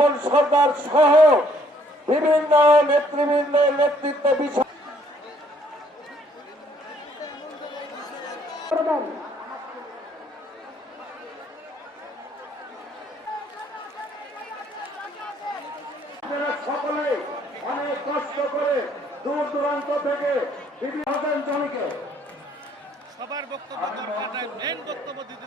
শ্যামল সরকার সহ বিভিন্ন নেতৃবৃন্দের নেতৃত্বে বিষয় সকলে অনেক কষ্ট করে দূর দূরান্ত থেকে জমিকে সবার বক্তব্য দরকার বক্তব্য দিতে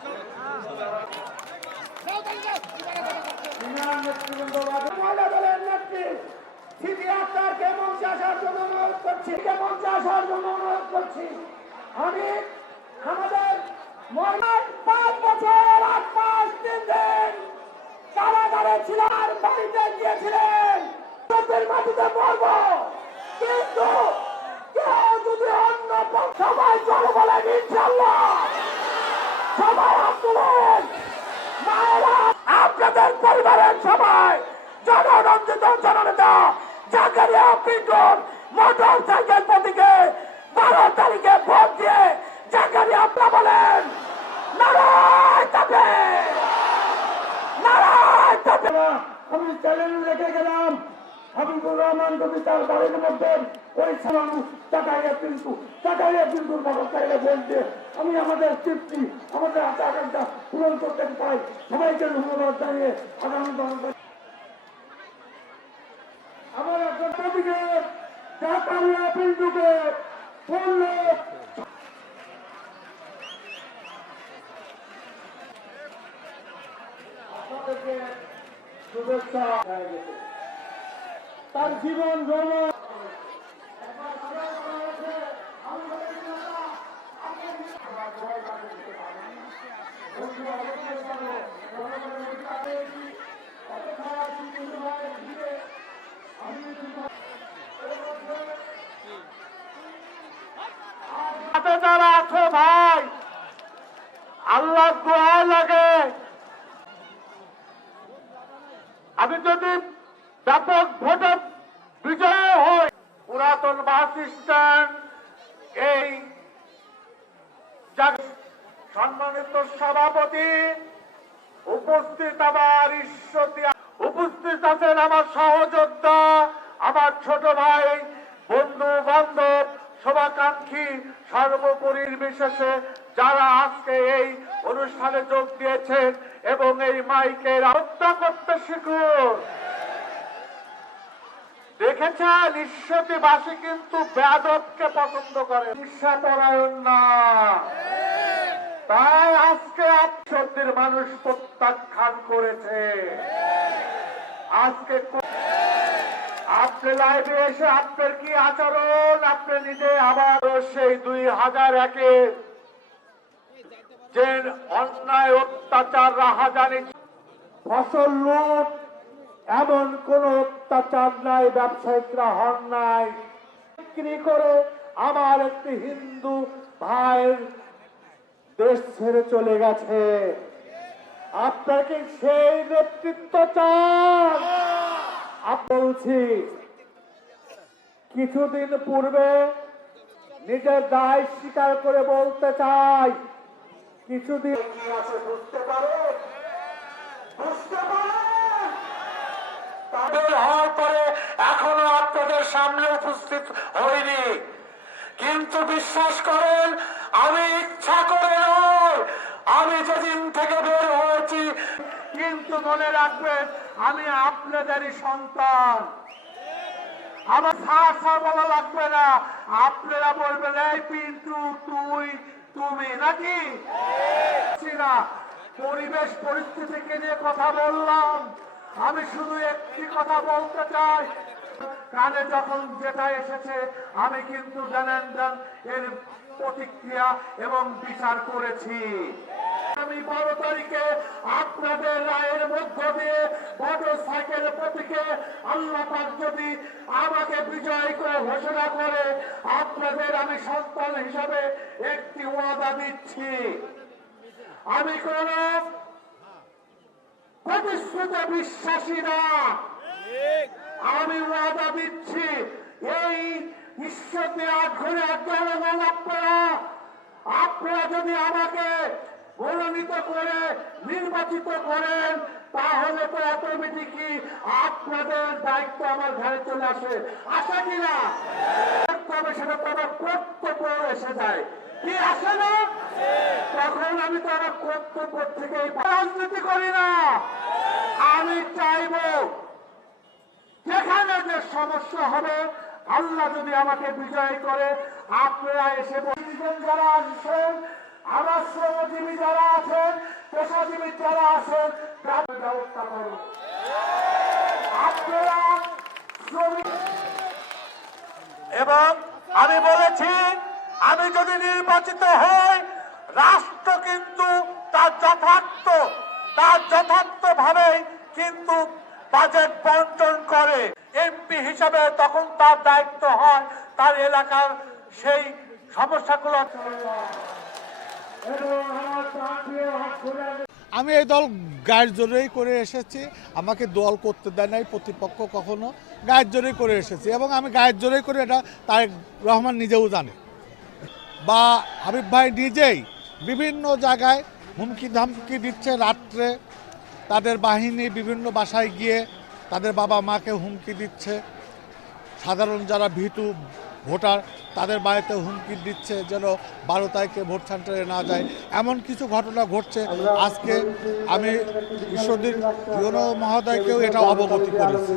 আমি আমাদের পাঁচ বছর আট মাস তিন দিন কারাগারে আর বাড়িতে গিয়েছিলেন চোখের মাটিতে পড়ব কিন্তু কেউ যদি অন্য সবাই চলো বলেন ইনশাল্লাহ সবাই হাত তুলেন। জাকারিয়া পিটন, মোটর প্রতীকে বারো তারিখে ভোট দিয়ে জাকারিয়া আপনারা বলেন। নারায় তাকে নারায় তাকে আমি চ্যালেঞ্জ রেখে গেলাম। হাবিবুর রহমান যদি তার বাড়ির মধ্যে ওই সালাম টাকাইয়া কিন্তু টাকাইয়া কিন্তু সাইকেলে বলছে আমি আমাদের তৃপ্তি, আমাদের আশা আকাঙ্ক্ষা পূরণ করতে পাই সবাইকে ধন্যবাদ জানিয়ে আগামী দল আমার একটা দিকে টাকাইয়া বিন্দুকে বলল আপনাদেরকে তার জীবন ভ্রমণ হাতে যারা আছো ভাই। আল্লাহ দোয়া লাগে। আমি যদি ব্যাপক ভোটে বিজয় হই, পুরাতন বাস স্ট্যান্ড এই সম্মানিত সভাপতি উপস্থিত আমার ঈশ্বরী। উপস্থিত আছেন আমার সহযোদ্ধা, আমার ছোট ভাই বন্ধু বান্ধব শোভাকাঙ্ক্ষী সর্বোপরি বিশেষে যারা আজকে এই অনুষ্ঠানে যোগ দিয়েছেন এবং এই মাইকে হত্যা করতে শিখুন। দেখেছেন? ঈশ্বরীবাসী কিন্তু বেদবকে পছন্দ করে। ঈর্ষাপরায়ণ না। তাই আজকে ঈশ্বরদের মানুষ প্রত্যাখ্যান করেছে। আজকে আপনি লাইভে এসে আপনার কি আচরণ? আপনি নিজে আবার সেই দুই হাজার একে যে অন্যায় অত্যাচার ফসল লুট, এমন কোন অত্যাচার নাই, ব্যবসায়িকরা হন নাই। বিক্রি করে আমার একটি হিন্দু ভাইয়ের দেশ ছেড়ে চলে গেছে। আপনাকে সেই নেতৃত্ব চান? বলছি, কিছুদিন পূর্বে নিজের দায় স্বীকার করে বলতে চাই, কিছুদিন তাদের হওয়ার পরে এখনও আপনাদের সামনে উপস্থিত হয়নি কিন্তু বিশ্বাস করেন, আমি ইচ্ছা করে নয়, আমি যেদিন থেকে বের হয়েছি, কিন্তু মনে রাখবেন আমি আপনাদেরই সন্তান। আমার ভাষা বলা লাগবে না। আপনারা বলবেন, এই পিন্টু, তুই, তুমি নাকি? পরিবেশ, পরিস্থিতিকে নিয়ে কথা বললাম। আমি শুধু একটি কথা বলতে চাই। কানে যখন যেটা এসেছে, আমি কিন্তু জানেন এর প্রতিক্রিয়া এবং বিচার করেছি। আমি বারো তারিখে আপনাদের রায়ের মধ্য দিয়ে মোটর সাইকেল প্রতীকে আল্লাহ যদি আমাকে বিজয় করে ঘোষণা করে, আপনাদের আমি সন্তান হিসাবে একটি ওয়াদা দিচ্ছি। আমি কোন প্রতিশ্রুতে বিশ্বাসী না। আমি ওয়াদা দিচ্ছি, এই ঈশ্বরকে আগ্রহে জনগণ আপনারা আপনারা যদি আমাকে মনোনীত করে, নির্বাচিত করেন, তাহলে তো অটোমেটিকই আপনাদের দায়িত্ব আমার ঘরে চলে আসে। আসে কিনা তবে সেটা তো আমার কর্তব্য এসে যায়। কি আসে না? তখন আমি তো আমার কর্তব্য থেকে রাজনীতি করি না। আমি চাইব যেখানে যে সমস্যা হবে, আল্লাহ যদি আমাকে বিজয় করে, আপনারা এসে যারা আছেন আমার শ্রমজীবী যারা আছেন, পেশাজীবী যারা আছেন তাদের ব্যবস্থা করুন। এবং আমি বলেছি, আমি যদি নির্বাচিত হই, রাষ্ট্র কিন্তু তার যথার্থ তার যথার্থ ভাবেই কিন্তু বাজেট বন্টন করে। এমপি হিসাবে তখন তার দায়িত্ব হয়, তার এলাকার সেই সমস্যাগুলো আমি এই দল গায়ের জোরেই করে এসেছি। আমাকে দল করতে দেয় নাই, প্রতিপক্ষ কখনো। গায়ের জোরেই করে এসেছি এবং আমি গায়ের জোরেই করে এটা তারেক রহমান নিজেও জানে। বা হাবিব ভাই নিজেই বিভিন্ন জায়গায় হুমকি ধামকি দিচ্ছে রাত্রে। তাদের বাহিনী বিভিন্ন বাসায় গিয়ে তাদের বাবা মাকে হুমকি দিচ্ছে। সাধারণ যারা ভীতু ভোটার তাদের বাড়িতে হুমকি দিচ্ছে যেন বারো তারিখে ভোট সেন্টারে না যায়। এমন কিছু ঘটনা ঘটছে। আজকে আমি ঈশ্বরদীর ইউনো মহোদয়কেও এটা অবগতি করেছি।